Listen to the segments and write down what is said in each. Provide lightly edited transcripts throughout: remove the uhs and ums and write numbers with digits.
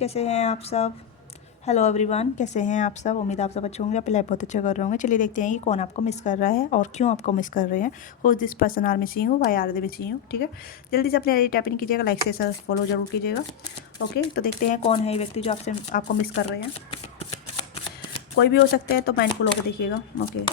कैसे हैं आप सब। हेलो एवरीवन, कैसे हैं आप सब। उम्मीद आप सब अच्छे होंगे, आपकी लाइफ बहुत अच्छा कर रहे होंगे। चलिए देखते हैं कि कौन आपको मिस कर रहा है और क्यों आपको मिस कर रहे हैं। Who this person are missing you, why are they missing you. ठीक है, जल्दी से अपने आई टैप इन कीजिएगा, लाइक से फॉलो जरूर कीजिएगा। ओके, तो देखते हैं कौन है ये व्यक्ति जो आपको मिस कर रहे हैं। कोई भी हो सकते हैं, तो माइंडफुल होकर देखिएगा। ओके,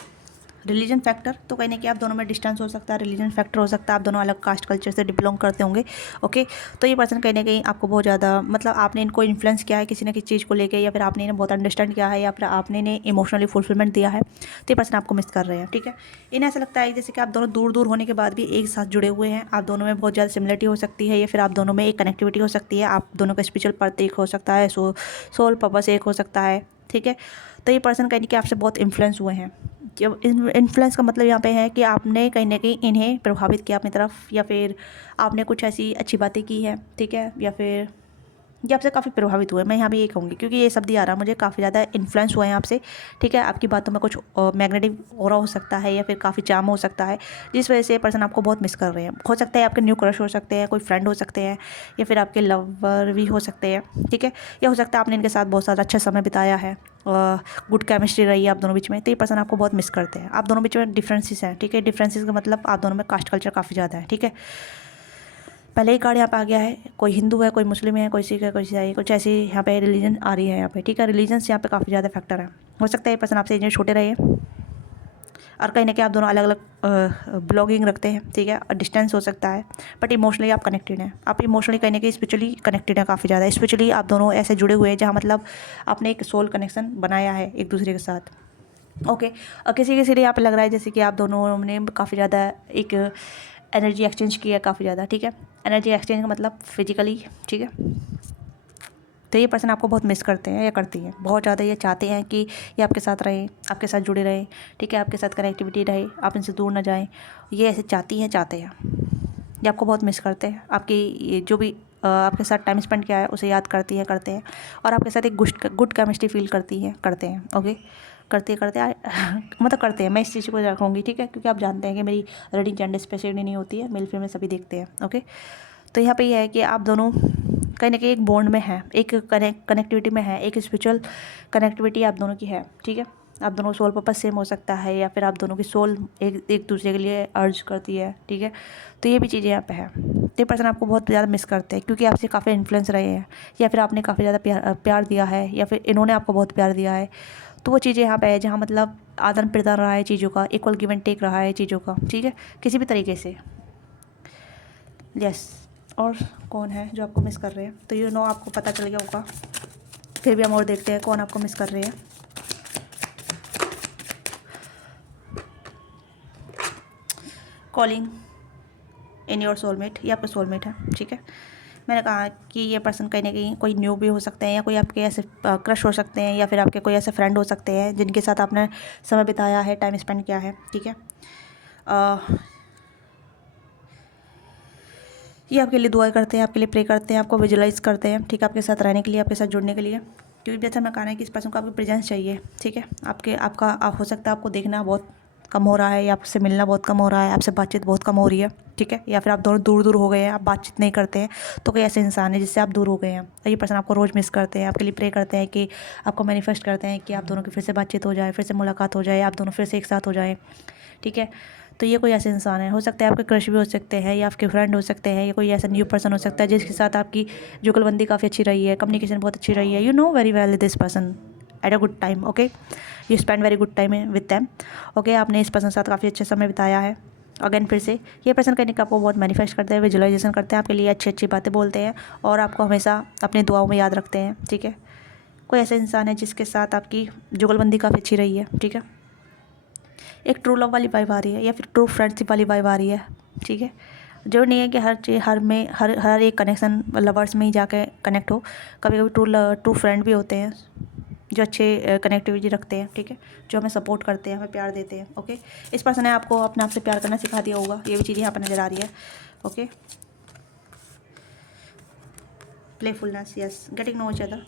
रिलीजन फैक्टर, तो कहीं ना कहीं आप दोनों में डिस्टेंस हो सकता है। रिलीजन फैक्टर हो सकता है आप दोनों अलग कास्ट कल्चर से बिलोंग करते होंगे। ओके, तो ये पर्सन कहीं ना कहीं आपको बहुत ज़्यादा मतलब आपने इनको इन्फ्लुएंस किया है किसी न किसी चीज़ को लेके, या फिर आपने इन्हें बहुत अंडरस्टैंड किया है, या फिर आपने इन्हें इमोशनली फुलफिलमेंट दिया है। तो ये पर्सन आपको मिस कर रहे हैं। ठीक है, इन्हें ऐसा लगता है जैसे कि आप दोनों दूर दूर होने के बाद भी एक साथ जुड़े हुए हैं। आप दोनों में बहुत ज़्यादा सिमिलरिटी हो सकती है, या फिर आप दोनों में एक कनेक्टिविटी हो सकती है। आप दोनों का स्पिरिचुअल पर्थ एक हो सकता है, सोल पर्पस एक हो सकता है। ठीक है, तो ये पर्सन कहीं ना कहीं आपसे बहुत इन्फ्लुएंस हुए हैं। जब इन्फ्लुएंस का मतलब यहाँ पे है कि आपने कहीं ना कहीं इन्हें प्रभावित किया अपनी तरफ, या फिर आपने कुछ ऐसी अच्छी बातें की है। ठीक है, या फिर ये आपसे काफ़ी प्रभावित हुए। मैं यहाँ भी ये कहूँगी क्योंकि ये शब्द आ रहा है मुझे, काफ़ी ज़्यादा इन्फ्लुएंस हुए हैं आपसे। ठीक है, आपकी बातों में कुछ मैग्नेटिक ऑरा हो सकता है, या फिर काफ़ी चार्म हो सकता है, जिस वजह से ये पर्सन आपको बहुत मिस कर रहे हैं। हो सकता है आपके न्यू क्रश हो सकते हैं, कोई फ्रेंड हो सकते हैं, या फिर आपके लवर भी हो सकते हैं। ठीक है, या हो सकता है आपने इनके साथ बहुत सारा अच्छा समय बिताया है, गुड केमिस्ट्री रही है आप दोनों बीच में। तो ये पर्सन आपको बहुत मिस करते हैं। आप दोनों बीच में डिफरेंसेस हैं। ठीक है, डिफरेंसेस का मतलब आप दोनों में कास्ट कल्चर काफ़ी ज़्यादा है। ठीक है, पहले ही कार्ड यहाँ पे आ गया है, कोई हिंदू है, कोई मुस्लिम है, कोई सिख है, कोई ईसाई, कुछ ऐसी यहाँ पे रिलीजन आ रही है यहाँ पे। ठीक है, रिलीजन्स यहाँ पे काफ़ी ज़्यादा फैक्टर है। हो सकता है ये पर्सन आपसे एज में छोटे रहे, और कहीं ना कहीं आप दोनों अलग अलग ब्लॉगिंग रखते हैं। ठीक है, और डिस्टेंस हो सकता है, बट इमोशनली आप कनेक्टेड हैं। आप इमोशनली कहीं ना कहीं स्पिरिचुअली कनेक्टेड हैं काफ़ी ज़्यादा। स्पिरिचुअली आप दोनों ऐसे जुड़े हुए हैं जहाँ मतलब आपने एक सोल कनेक्शन बनाया है एक दूसरे के साथ। ओके, और किसी किसी लिए यहाँ पे लग रहा है जैसे कि आप दोनों ने काफ़ी ज़्यादा एक एनर्जी एक्सचेंज किया है काफ़ी ज़्यादा। ठीक है, एनर्जी एक्सचेंज का मतलब फिजिकली। ठीक है, तो ये पर्सन आपको बहुत मिस करते हैं या करती हैं बहुत ज़्यादा। ये चाहते हैं कि ये आपके साथ रहें, आपके साथ जुड़े रहें। ठीक है, आपके साथ कनेक्टिविटी रहे, आप इनसे दूर ना जाएं। ये ऐसे चाहती हैं, चाहते हैं। ये आपको बहुत मिस करते हैं। आपकी ये जो भी आपके साथ टाइम स्पेंड किया है उसे याद करती हैं, करते हैं, और आपके साथ एक गुड केमिस्ट्री फील करती हैं, करते हैं। ओके, करते मतलब करते हैं। मैं इस चीज़ को रखूँगी। ठीक है, क्योंकि आप जानते हैं कि मेरी रीडिंग जेंडर स्पेसिफिक नहीं होती है, मेल फीमेल सभी देखते हैं। ओके, तो यहाँ पे ये है कि आप दोनों कहीं ना कहीं एक बॉन्ड में है, एक कनेक्टिविटी में है, एक स्पिरिचुअल कनेक्टिविटी आप दोनों की है। ठीक है, आप दोनों सोल पर्पस सेम हो सकता है, या फिर आप दोनों की सोल एक दूसरे के लिए अर्ज करती है। ठीक है, तो ये भी चीज़ें यहाँ पे है। तो ये पर्सन आपको बहुत ज़्यादा मिस करते हैं क्योंकि आपसे काफ़ी इन्फ्लुएंस रहे हैं, या फिर आपने काफ़ी ज़्यादा प्यार दिया है, या फिर इन्होंने आपको बहुत प्यार दिया है। तो वो चीज़ें यहाँ पे है जहाँ मतलब आदान प्रदान रहा है चीज़ों का, इक्वल गिव एंड टेक रहा है चीज़ों का। ठीक है, किसी भी तरीके से। यस, और कौन है जो आपको मिस कर रहे हैं, तो यू नो आपको पता चल गया होगा। फिर भी हम और देखते हैं कौन आपको मिस कर रहे हैं। कॉलिंग इन योर सोलमेट, ये आपका सोलमेट है। ठीक है, मैंने कहा कि ये पर्सन कहीं ना कहीं कोई न्यू भी हो सकते हैं, या कोई आपके ऐसे क्रश हो सकते हैं, या फिर आपके कोई ऐसे फ्रेंड हो सकते हैं जिनके साथ आपने समय बिताया है, टाइम स्पेंड किया है। ठीक है, ये आपके लिए दुआ करते हैं, आपके लिए प्रे करते हैं, आपको विजुलाइज करते हैं। ठीक है, आपके साथ रहने के लिए, आपके साथ जुड़ने के लिए, क्योंकि जैसा मैं कहा है कि इस पर्सन को आपकी प्रेजेंस चाहिए। ठीक है, आप हो सकता है आपको देखना बहुत कम हो रहा है, या आपसे मिलना बहुत कम हो रहा है, आपसे बातचीत बहुत कम हो रही है। ठीक है, या फिर आप दोनों दूर दूर हो गए हैं, आप बातचीत नहीं करते हैं। तो कोई ऐसे इंसान है जिससे आप दूर हो गए हैं, तो ये पर्सन आपको रोज़ मिस करते हैं, आपके लिए प्रे करते हैं कि आपको मैनिफेस्ट करते हैं कि आप दोनों की फिर से बातचीत हो जाए, फिर से मुलाकात हो जाए, आप दोनों फिर से एक साथ हो जाए। ठीक है, तो ये कोई ऐसे इंसान है, हो सकता है आपके क्रश भी हो सकते हैं, या आपके फ्रेंड हो सकते हैं, या कोई ऐसा न्यू पर्सन हो सकता है जिसके साथ आपकी जुगलबंदी काफ़ी अच्छी रही है, कम्युनिकेशन बहुत अच्छी रही है। You know very well this person at a good time. Okay, you spend very good time with them. Okay, आपने इस पर्सन के साथ काफ़ी अच्छा समय बिताया है। अगेन फिर से ये पर्सन कहने का आपको बहुत मैनिफेस्ट करते हैं, विजुअलाइजेशन करते हैं, आपके लिए अच्छी अच्छी बातें बोलते हैं, और आपको हमेशा अपनी दुआओं में याद रखते हैं। ठीक है, कोई ऐसा इंसान है जिसके साथ आपकी जुगलबंदी काफ़ी अच्छी रही है। ठीक है, एक ट्रू लव वाली वाइब आ रही है, या फिर ट्रू फ्रेंडशिप वाली वाइब आ रही है। ठीक है, जो नहीं है कि हर चीज़ हर एक कनेक्शन लवर्स में ही जाके कनेक्ट हो। कभी कभी ट्रू फ्रेंड भी होते हैं जो अच्छे कनेक्टिविटी रखते हैं। ठीक है, जो हमें सपोर्ट करते हैं, हमें प्यार देते हैं। ओके, इस पर्सन ने आपको अपने आप से प्यार करना सिखा दिया होगा, ये भी चीज़ यहाँ पर नज़र आ रही है। Okay, playfulness, yes, getting know each other.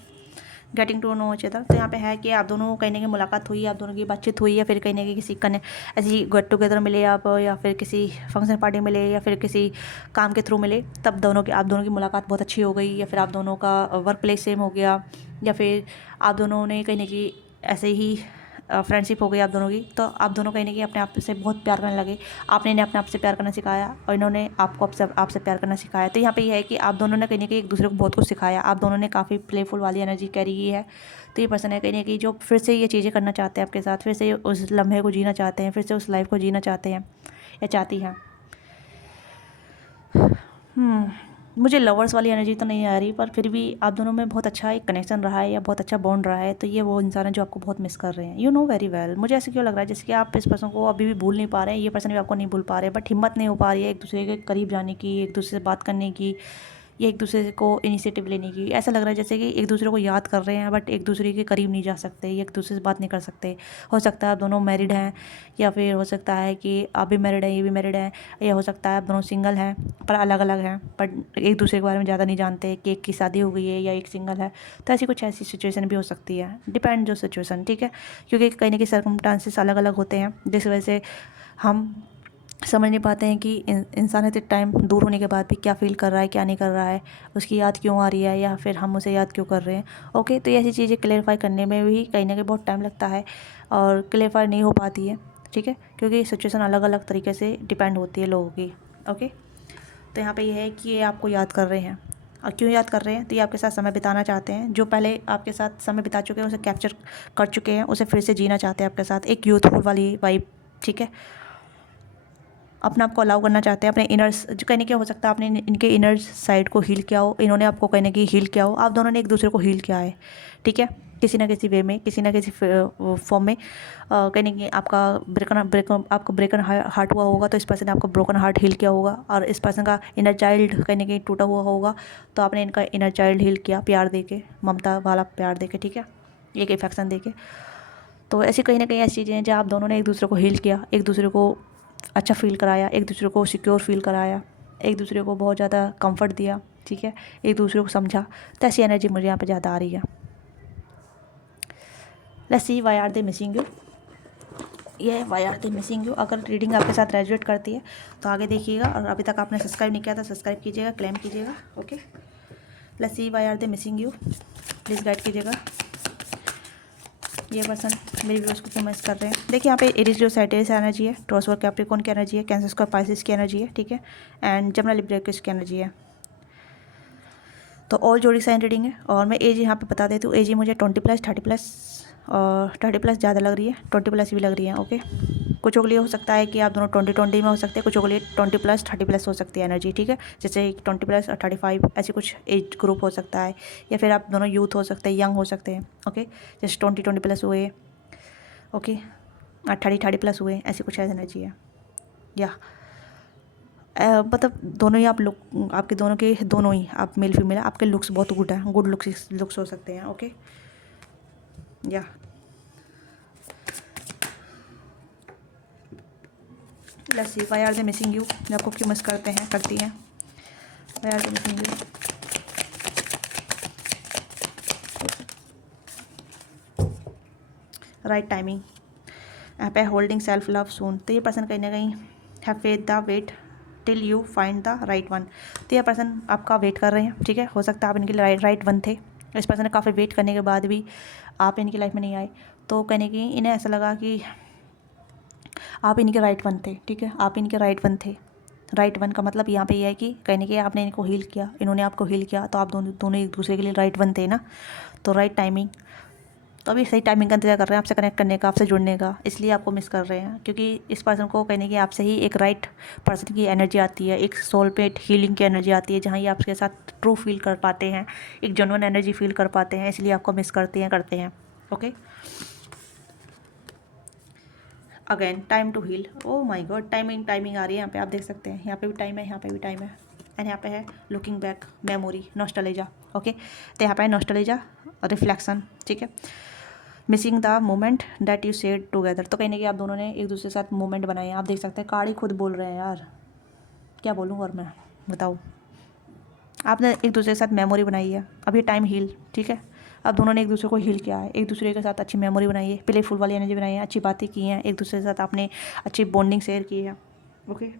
Getting to know each other. तो यहाँ पे है कि आप दोनों कहीं ना कहीं मुलाकात हुई, आप दोनों की बातचीत हुई, या फिर कहीं ना कहीं किसी कने ऐसी गेट टुगेदर मिले आप, या फिर किसी फंक्शन पार्टी मिले, या फिर किसी काम के थ्रू मिले, तब आप दोनों की मुलाकात बहुत अच्छी हो गई, या फिर आप दोनों का वर्क प्लेस सेम हो गया, या फिर आप दोनों ने कहीं ना कहीं ऐसे ही फ्रेंडशिप हो गई आप दोनों की। तो आप दोनों कहीं ना कहीं अपने आप से बहुत प्यार करने लगे, आपने इन्हें अपने आप से प्यार करना सिखाया और इन्होंने आपको आपसे प्यार करना सिखाया। तो यहाँ पे ये है कि आप दोनों ने कहीं ना कहीं एक दूसरे को बहुत कुछ सिखाया, आप दोनों ने काफ़ी प्लेफुल वाली एनर्जी कैरी की है। तो ये पर्सन है कहीं ना कहीं जो फिर से ये चीज़ें करना चाहते हैं आपके साथ, फिर से उस लम्हे को जीना चाहते हैं, फिर से उस लाइफ को जीना चाहते हैं या चाहती हैं। मुझे लवर्स वाली एनर्जी तो नहीं आ रही, पर फिर भी आप दोनों में बहुत अच्छा एक कनेक्शन रहा है या बहुत अच्छा बॉन्ड रहा है। तो ये वो इंसान है जो आपको बहुत मिस कर रहे हैं, यू नो वेरी वेल। मुझे ऐसे क्यों लग रहा है जैसे कि आप इस पर्सन को अभी भी भूल नहीं पा रहे हैं, ये पर्सन भी आपको नहीं भूल पा रहे, बट हिम्मत नहीं हो पा रही है एक दूसरे के करीब जाने की, एक दूसरे से बात करने की, या एक दूसरे को इनिशिएटिव लेने की। ऐसा लग रहा है जैसे कि एक दूसरे को याद कर रहे हैं, बट एक दूसरे के करीब नहीं जा सकते, या एक दूसरे से बात नहीं कर सकते। हो सकता है आप दोनों मैरिड हैं, या फिर हो सकता है कि आप भी मैरिड हैं, ये भी मैरिड हैं, या हो सकता है आप दोनों सिंगल हैं पर अलग अलग हैं, बट एक दूसरे के बारे में ज़्यादा नहीं जानते कि एक की शादी हो गई है या एक सिंगल है। तो ऐसी सिचुएशन भी हो सकती है, डिपेंड जो सिचुएशन, ठीक है, क्योंकि कहीं ना कहीं सर्कमस्टांसेस अलग अलग होते हैं, जिस वजह से हम समझ नहीं पाते हैं कि इंसान इतने टाइम दूर होने के बाद भी क्या फ़ील कर रहा है, क्या नहीं कर रहा है, उसकी याद क्यों आ रही है, या फिर हम उसे याद क्यों कर रहे हैं। ओके, तो ये ऐसी चीज़ें क्लेरिफाई करने में भी कहीं ना कहीं बहुत टाइम लगता है और क्लेरिफाई नहीं हो पाती है, ठीक है, क्योंकि सिचुएशन अलग अलग तरीके से डिपेंड होती है लोगों की। ओके, तो यहाँ पे ये है कि ये आपको याद कर रहे हैं, और क्यों याद कर रहे हैं, तो ये आपके साथ समय बिताना चाहते हैं, जो पहले आपके साथ समय बिता चुके हैं उसे कैप्चर कर चुके हैं, उसे फिर से जीना चाहते हैं आपके साथ, एक यूथफुल वाली वाइब, ठीक है। अपने आप को अलाउ करना चाहते हैं, अपने इनर्स जो कहने क्या हो सकता है, आपने इनके इनर साइड को हील किया हो, इन्होंने आपको कहने की हील किया हो, आप दोनों ने एक दूसरे को हील किया है, ठीक है, किसी ना किसी वे में, किसी ना किसी फॉर्म में। कहने की आपका आपको ब्रेकन हार्ट हुआ होगा, तो इस पर्सन ने आपका ब्रोकन हार्ट हील किया होगा, और इस पर्सन का इनर चाइल्ड कहने की टूटा हुआ होगा, तो आपने इनका इनर चाइल्ड हील किया प्यार दे के, ममता वाला प्यार दे के, ठीक है, एक इफेक्शन दे के। तो ऐसी कहीं ना कहीं ऐसी चीज़ें हैं जो आप दोनों ने एक दूसरे को हील किया, एक दूसरे को अच्छा फील कराया, एक दूसरे को सिक्योर फील कराया, एक दूसरे को बहुत ज़्यादा कंफर्ट दिया, ठीक है, एक दूसरे को समझा। तो ऐसी एनर्जी मुझे यहाँ पे ज़्यादा आ रही है। Let's see why are they missing you, ये why are they missing you. अगर रीडिंग आपके साथ रेजोनेट करती है तो आगे देखिएगा, और अभी तक आपने सब्सक्राइब नहीं किया था सब्सक्राइब कीजिएगा, क्लेम कीजिएगा। Okay, let's see why are they missing you, please guide कीजिएगा। ये पर्सन मेरी व्यूअर्स को क्यों मिस कर रहे हैं। देखिए यहाँ पे एरीज जो सैजिटेरियस एनर्जी है, टॉरस और कैप्रिकॉर्न की एनर्जी है, कैंसर स्क्वायर पाइसेस की एनर्जी है, ठीक है, एंड जमुना लिब्रा एक्वेरियस की एनर्जी है। तो ऑल जोड़ी साइन रीडिंग है, और मैं एज यहाँ पे बता देती हूँ, एज मुझे 20+, 30+, और 30+ ज़्यादा लग रही है, 20+ भी लग रही है। ओके, कुछों के लिए हो सकता है कि आप दोनों 20-20 में हो सकते हैं, कुछों के लिए 20+, 30+ हो सकती है एनर्जी, ठीक है, जैसे 20+ और 35 ऐसे कुछ एज ग्रुप हो सकता है, या फिर आप दोनों यूथ हो सकते हैं, यंग हो सकते हैं। ओके, जैसे 20+ हुए, ओके, 30+ हुए, ऐसी कुछ एनर्जी है। या मतलब दोनों ही आप लुक, आपके दोनों के दोनों ही आप मेल फीमेल है, आपके लुक्स बहुत गुड है, गुड लुक्स हो सकते हैं। ओके, या let's see why are they missing you, आपको क्यों मिस करते हैं, करती हैं, why are they missing you. Right timing, यहाँ पे होल्डिंग सेल्फ लव सून। तो ये पर्सन कहीं ना कहीं have faith the wait till you find the right one. तो ये पर्सन आपका वेट कर रहे हैं, ठीक है, हो सकता है आप इनके लिए राइट वन थे, इस पर्सन ने काफ़ी वेट करने के बाद भी आप इनकी लाइफ में नहीं आए, तो कहने की इन्हें ऐसा लगा कि आप इनके राइट वन थे, ठीक है, आप इनके राइट वन थे। राइट वन का मतलब यहाँ पे ये है कि कहने के आपने इनको हील किया, इन्होंने आपको हील किया, तो आप दोनों एक दूसरे के लिए राइट वन थे ना, तो राइट टाइमिंग। तो अभी सही टाइमिंग का इंतजार कर रहे हैं आपसे कनेक्ट करने का, आपसे जुड़ने का, इसलिए आपको मिस कर रहे हैं, क्योंकि इस पर्सन को कहने की आपसे ही एक राइट पर्सन की एनर्जी आती है, एक सोलमेट हीलिंग की एनर्जी आती है, जहाँ ये आपके साथ ट्रू फील कर पाते हैं, एक जेन्युइन एनर्जी फील कर पाते हैं, इसलिए आपको मिस करते हैं। Okay, again time to heal, oh my god, timing आ रही है यहाँ पे, आप देख सकते हैं, यहाँ पे भी टाइम है, यहाँ पे भी टाइम है, एंड यहाँ पे है looking back, memory, nostalgia. Okay, तो यहाँ पे है नॉस्टैल्जिया, रिफ्लेक्शन, ठीक है, missing the moment that you shared together. तो कहने की आप दोनों ने एक दूसरे के साथ मोमेंट बनाए हैं, आप देख सकते हैं, कार्ड ही खुद बोल रहे हैं यार, क्या बोलूँ और मैं, बताओ, आपने एक दूसरे के साथ मेमोरी बनाई है, अब ये टाइम हील, ठीक है, अब दोनों ने एक दूसरे को हील किया है, एक दूसरे के साथ अच्छी मेमोरी बनाई है, प्लेफुल वाली एनर्जी बनाई है, अच्छी बातें की हैं, एक दूसरे के साथ आपने अच्छी बॉन्डिंग शेयर की है। ओके,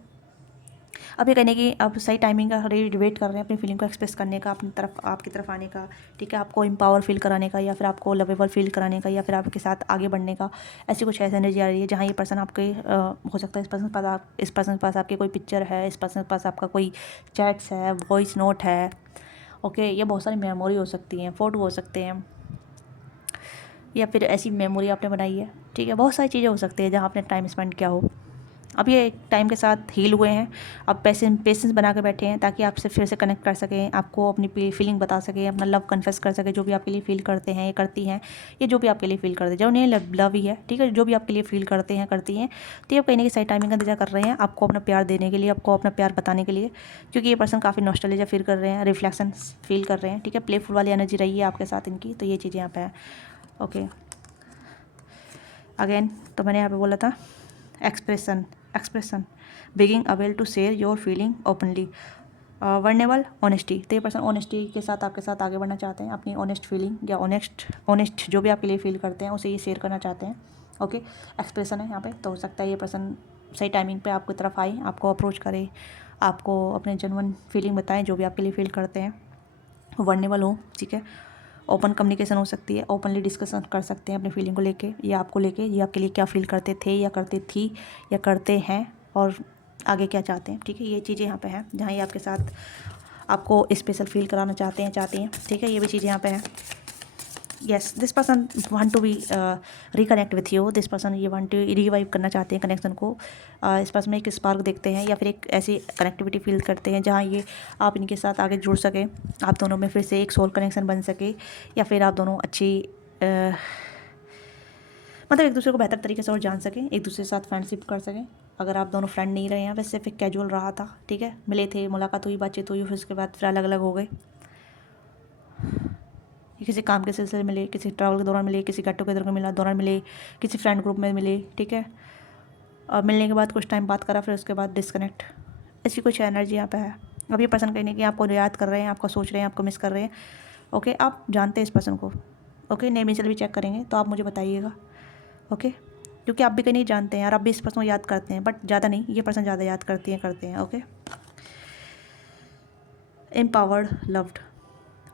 अब ये कहने की अब सही टाइमिंग का वेट कर रहे हैं अपनी फीलिंग को एक्सप्रेस करने का, अपनी तरफ आपकी तरफ आने का, ठीक है, आपको एम्पावर फील कराने का, या फिर आपको लवेबल फील कराने का, या फिर आपके साथ आगे बढ़ने का। ऐसी कुछ ऐसी एनर्जी आ रही है जहाँ ये पर्सन आपके हो सकता है इस पर्सन के पास आपकी कोई पिक्चर है, इस पर्सन के पास आपका कोई चैट्स है, वॉइस नोट है। ओके, ये बहुत सारी मेमोरी हो सकती हैं, फ़ोटो हो सकते हैं, या फिर ऐसी मेमोरी आपने बनाई है, ठीक है, बहुत सारी चीज़ें हो सकती है जहाँ आपने टाइम स्पेंड किया हो। अब ये टाइम के साथ हील हुए हैं, अब पेशेंस बना के बैठे हैं ताकि आपसे फिर से कनेक्ट कर सकें, आपको अपनी फीलिंग बता सकें, अपना लव कन्फेस कर सकें, जो भी आपके लिए फील करते हैं, ये करती हैं, ये जो भी आपके लिए फील करते हैं, जो उन्हें लव ही है, ठीक है, जो भी आपके लिए फील करते हैं, करती हैं। तो ये कहीं ना कहीं सही टाइमिंग का इंतजार कर रहे हैं आपको अपना प्यार देने के लिए, आपको अपना प्यार बताने के लिए, क्योंकि ये पर्सन काफ़ी नॉस्टैल्जिया फील कर रहे हैं, रिफ्लेक्शन फील कर रहे हैं, ठीक है, प्लेफुल वाली एनर्जी रही है आपके साथ इनकी, तो ये चीज़ें यहाँ पे है। ओके, अगेन तो मैंने यहाँ पे बोला था expression being able to share your feeling openly, vulnerable honesty. तो ये पर्सन ऑनेस्टी के साथ आपके साथ आगे बढ़ना चाहते हैं, अपनी ऑनेस्ट फीलिंग या ऑनेस्ट जो भी आपके लिए फील करते हैं उसे ये शेयर करना चाहते हैं। ओके, एक्सप्रेशन है यहाँ पे, तो हो सकता है ये पर्सन सही टाइमिंग पे आपकी तरफ आए, आपको अप्रोच करे, आपको अपने जेन्युइन फीलिंग बताएं जो भी आपके लिए फील करते हैं, वर्नेबल हो, ठीक है, ओपन कम्युनिकेशन हो सकती है, ओपनली डिस्कशन कर सकते हैं अपनी फीलिंग को लेके, या आपको लेके, ये आपके लिए क्या फील करते थे या करती थी या करते हैं, और आगे क्या चाहते हैं, ठीक है, ये चीज़ें यहाँ पे हैं जहाँ ये आपके साथ आपको स्पेशल फील कराना चाहते हैं, ठीक है, ये भी चीज़ें यहाँ पे हैं। Yes, this person want to be reconnect with you, this person ये वांट टू रिवाइव करना चाहते हैं कनेक्शन को, इस पर्सन में एक स्पार्क देखते हैं, या फिर एक ऐसी कनेक्टिविटी फील करते हैं जहाँ ये आप इनके साथ आगे जुड़ सकें, आप दोनों में फिर से एक सोल कनेक्शन बन सके, या फिर आप दोनों अच्छी मतलब एक दूसरे को बेहतर तरीके से और जान सकें, एक दूसरे के साथ फ्रेंडशिप कर सकें। अगर आप दोनों फ्रेंड नहीं रहे हैं, वैसे सिर्फ एक कैजुअल रहा था, ठीक है, मिले थे, मुलाकात हुई, बातचीत हुई, फिर उसके बाद फिर अलग अलग हो गए, किसी काम के सिलसिले मिले, किसी ट्रैवल के दौरान मिले, किसी गेट टुगेदर के दौरान मिले, किसी फ्रेंड ग्रुप में मिले, ठीक है, और मिलने के बाद कुछ टाइम बात करा, फिर उसके बाद डिस्कनेक्ट। ऐसी कुछ एनर्जी यहाँ पे है। अब ये पर्सन कहने की आपको याद कर रहे हैं, आपको सोच रहे हैं, आपको मिस कर रहे हैं। ओके, आप जानते हैं इस पर्सन को। ओके, नेम इनिशियल भी चेक करेंगे तो आप मुझे बताइएगा। ओके, क्योंकि आप भी कहीं नहीं जानते हैं और आप भी इस पर्सन को याद करते हैं, बट ज़्यादा नहीं, ये पर्सन ज़्यादा याद करते हैं। Okay, empowered, loved,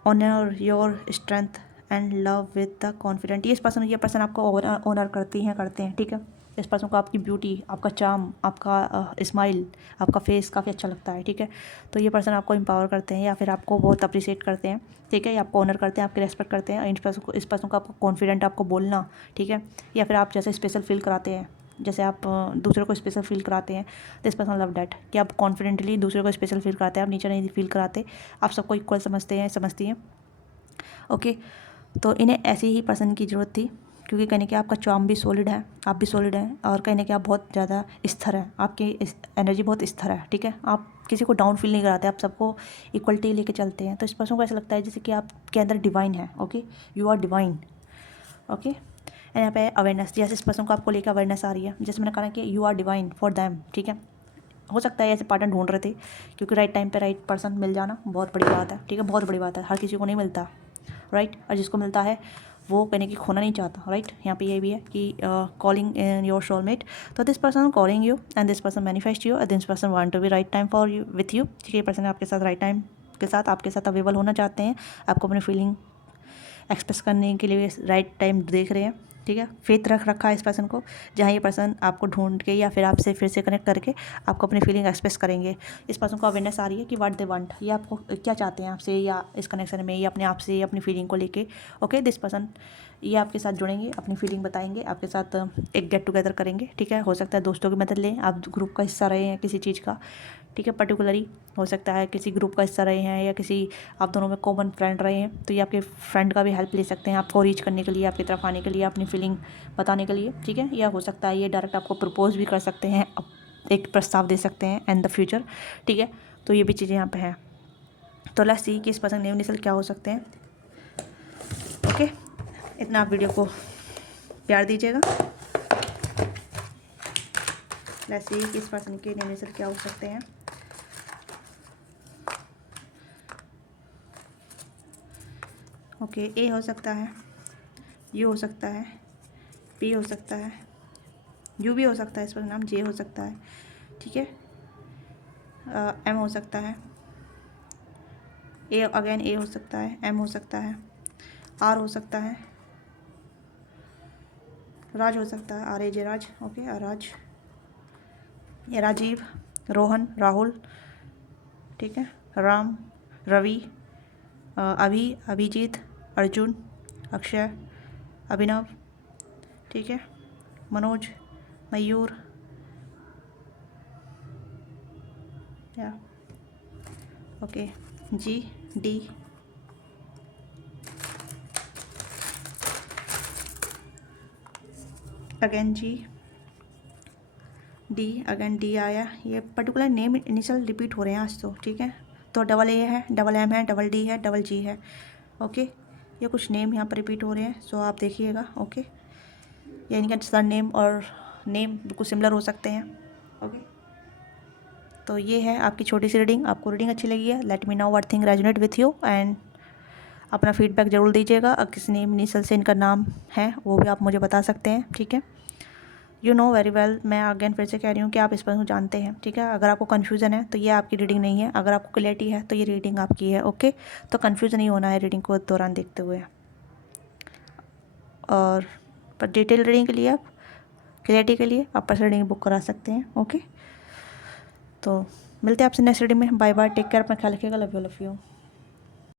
honour your strength and love with the confident. ये पर्सन आपको ऑनर करते हैं, ठीक है, इस पर्सन को आपकी ब्यूटी, आपका चार्म, आपका स्माइल, आपका फेस काफ़ी अच्छा लगता है, ठीक है, तो ये पर्सन आपको एम्पावर करते हैं या फिर आपको बहुत अप्रिशिएट करते हैं, ठीक है, या आपको ऑनर करते हैं, आपकी रेस्पेक्ट करते हैं। इस पर्सन को आपको कॉन्फिडेंट, आपको बोलना, ठीक है, या फिर आप जैसे स्पेशल फील कराते हैं, जैसे आप दूसरे को स्पेशल फील कराते हैं, दिस पर्सन लव डैट, कि आप कॉन्फिडेंटली दूसरे को स्पेशल फील कराते हैं, आप नीचे नहीं फील कराते, आप सबको इक्वल समझती हैं। ओके, तो इन्हें ऐसी ही पर्सन की ज़रूरत थी, क्योंकि कहने कि आपका चार्म भी सॉलिड है, आप भी सॉलिड हैं, और कहने कि आप बहुत ज़्यादा स्थिर हैं, आपकी एनर्जी बहुत स्थिर है, ठीक है, आप किसी को डाउन फील नहीं कराते, आप सबको इक्वलिटी लेके चलते हैं। तो इस पर्सन को ऐसा लगता है जैसे कि आपके अंदर डिवाइन है। Okay, you are divine. Okay, and यहाँ पे अवेयरनेस, जैसे इस पर्सन को आपको लेकर अवेयरनेस आ रही है, जैसे मैंने कहा कि you are divine for them, ठीक है, हो सकता है ऐसे पार्टनर ढूंढ रहे थे, क्योंकि राइट टाइम पे राइट पर्सन मिल जाना बहुत बड़ी बात है, ठीक है, बहुत बड़ी बात है, हर किसी को नहीं मिलता, राइट, और जिसको मिलता है वो कहने की खोना नहीं चाहता, राइट। यहाँ पे ये भी है कि कॉलिंग इन योर सोलमेट, तो this person calling you and this person manifest you and this person want to be right time for you with you, ठीक है, ये पर्सन आपके साथ राइट टाइम के साथ आपके साथ अवेलेबल होना चाहते हैं, आपको अपनी फीलिंग एक्सप्रेस करने के लिए राइट टाइम देख रहे हैं, ठीक है, फेथ रख रखा है इस पर्सन को, जहाँ ये पर्सन आपको ढूंढ के या फिर आपसे फिर से कनेक्ट करके आपको अपनी फीलिंग एक्सप्रेस करेंगे। इस पर्सन को अवेयरनेस आ रही है कि व्हाट दे वांट, ये आपको क्या चाहते हैं आपसे, या इस कनेक्शन में, या अपने आप से, अपनी फीलिंग को लेके। ओके, दिस पर्सन ये आपके साथ जुड़ेंगे, अपनी फीलिंग बताएंगे, आपके साथ एक गेट टुगेदर करेंगे, ठीक है, हो सकता है दोस्तों की मदद लें, आप ग्रुप का हिस्सा रहे हैं किसी चीज़ का, ठीक है, पर्टिकुलरली हो सकता है किसी ग्रुप का हिस्सा रहे हैं, या किसी आप दोनों में कॉमन फ्रेंड रहे हैं, तो ये आपके फ्रेंड का भी हेल्प ले सकते हैं आपको रीच करने के लिए, आपकी तरफ आने के लिए, अपनी फीलिंग बताने के लिए, ठीक है, या हो सकता है ये डायरेक्ट आपको प्रपोज भी कर सकते हैं, एक प्रस्ताव दे सकते हैं इन द फ्यूचर, ठीक है, तो ये भी चीज़ें यहाँ पे हैं। तो लेट्स सी कि इस पर्सन नेम इनिशियल क्या हो सकते हैं। ओके, इतना आप वीडियो को प्यार दीजिएगा। लेट्स सी कि इस पर्सन के नेम इनिशियल क्या हो सकते हैं। ओके, ओके, ए हो सकता है, यू हो सकता है, पी हो सकता है, यू भी हो सकता है, इस पर नाम जे हो सकता है, ठीक है। एम हो सकता है, ए अगेन ए हो सकता है, एम हो सकता है, आर हो सकता है, राज हो सकता है, R A J Raj, okay राज, ये राजीव, रोहन, राहुल, ठीक है, राम, रवि, अभी, अभिजीत, अर्जुन, अक्षय, अभिनव, ठीक है, मनोज, मयूर, या ओके, जी, डी, अगेन जी, डी, अगेन डी आया। ये पर्टिकुलर नेम इनिशियल रिपीट हो रहे हैं आज तो, ठीक है। तो डबल ए है, डबल एम है, डबल डी है, डबल जी है, ओके। ये कुछ नेम यहाँ पर रिपीट हो रहे हैं, सो आप देखिएगा, ओके। या इनका सर नेम और नेम बिल्कुल सिमिलर हो सकते हैं, ओके। तो ये है आपकी छोटी सी रीडिंग। आपको रीडिंग अच्छी लगी है, let me know what thing resonate with you, and अपना फीडबैक ज़रूर दीजिएगा। अगर किसी नेम इनिशियल से इनका नाम है वो भी आप मुझे बता सकते हैं, ठीक है। यू नो वेरी वेल, मैं अगेन फिर से कह रही हूँ कि आप इस पर जानते हैं, ठीक है। अगर आपको कन्फ्यूज़न है तो ये आपकी रीडिंग नहीं है, अगर आपको क्लियरिटी है तो ये रीडिंग आपकी है, ओके। तो कन्फ्यूज़न नहीं होना है रीडिंग को दौरान देखते हुए। और पर डिटेल रीडिंग के लिए आप क्लियरिटी के लिए आप पर्सनल रीडिंग बुक करा सकते हैं, ओके। तो मिलते हैं आपसे नेक्स्ट रीडिंग में। बाय बाय, टेक केयर, अपना ख्याल रखिएगा, लव यू।